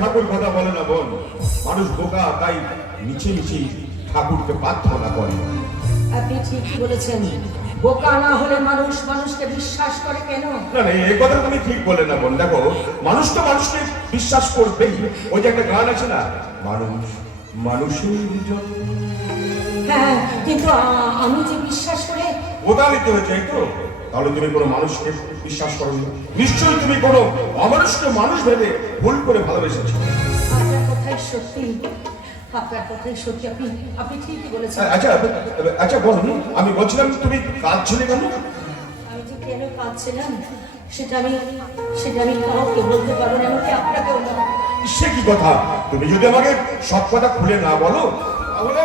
ঠাকুর কথা বলে না বোন, মানুষ বোকা, তাই মিছে মিছে ঠাকুরকে প্রার্থনা করে। আপনি ঠিক বলেছেন, বোকা না হলে মানুষ মানুষকে বিশ্বাস করে কেন? না না, এই কথা তুমি ঠিক বলে না বোন। দেখো, মানুষ তো মানুষকে বিশ্বাস করবেই। ওই যে একটা গান আছে না, মানুষ মানুষের জন্য। হ্যাঁ, কিন্তু আমি যে বিশ্বাস করে প্রতারিত হয়েছে, এই তো? তাহলে তুমি কোনো মানুষকে বিশ্বাস করো না, নিশ্চয়ই তুমি কোনো অমানুষকে মানুষ ভেবে ভুল করে ভালোবেসেছো। আপনার কথাই সত্যি, আপনার কথাই সত্যি, আপনি ঠিকই বলেছেন। আচ্ছা আচ্ছা বোন, আমি বলছিলাম তুমি কাঁদছিলে কেন? আমি যে কেন কাঁদছিলাম সেটা আমি কাউকে বলতে পারবো না, এমনকি আপনাকেও না। সে কি কথা? তুমি যদি আমাকে সব কথা খুলে না বলো তাহলে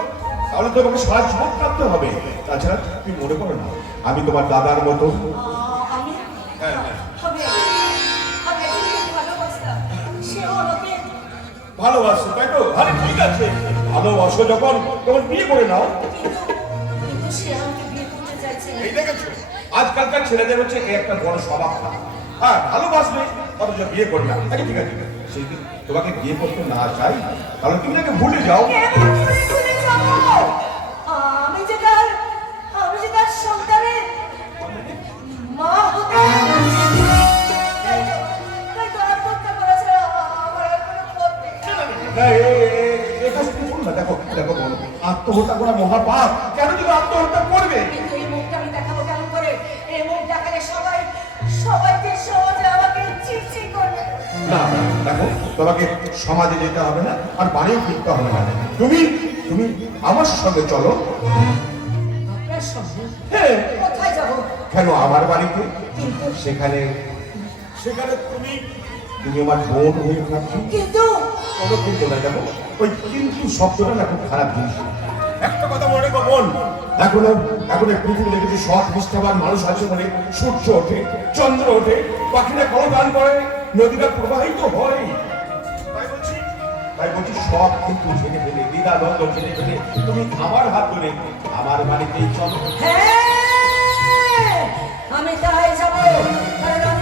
তাহলে তো আমাকে সারা জীবন কাঁদতে হবে। তাছাড়া তুমি মনে করো না আমি তোমার দাদার মতো? আমি হ্যাঁ ভালোবাসো, তাই তো? আরে ঠিক আছে, ভালোবাসো যখন তখন বিয়ে করে নাও। কিন্তু সে আমাকে বিয়ে করতে চাইছে না। এই দেখেছো, আজকালকার ছেলেদের হচ্ছে এই একটা বড় স্বভাব। হ্যাঁ, ভালোবাসলে অথচ বিয়ে করবে না। আচ্ছা ঠিক আছে, সেই দিন তোমাকে বিয়ে করতে না চাই তাহলে তুমি তাকে ভুলে যাও। আমি যে তার সন্তানের মা হতে আত্মহত্যা করা মহাপাপ। কেন তুমি আত্মহত্যা করবে? কিন্তু এই মুখটা আমি দেখাবো কেমন করে? এই মুখ দেখালে সবাইকে সমাজে আমাকে চিঠি করবে। না দেখো, তোমাকে সমাজে যেতে হবে না, আর বাড়িও ফিরতে হবে না। তুমি তুমি আমার সঙ্গে চলো। আপনার সঙ্গে? হ্যাঁ। কোথায় যাব? কেন, আমার বাড়িতে। কিন্তু সেখানে তুমি আমার বোন হয়ে থাকছো। কিন্তু কোনো কিন্তু না, দেখো ওই কিন্তু শব্দটা না খুব খারাপ জিনিস। একটা কথা মনে করো বোন, এখন পৃথিবীতে কিছু সৎ নিষ্ঠাবান মানুষ আছে বলে সূর্য ওঠে, চন্দ্র ওঠে, পাখিরা কলগান করে, নদীটা প্রবাহিত হয়। তাই বলছি সব কিন্তু ছেড়ে ফেলে, দ্বিধাদ্বন্দ্ব ছেড়ে ফেলে তুমি আমার হাত ধরে আমার বাড়িতেই চলো। হ্যাঁ, আমি তাই যাবো, কারণ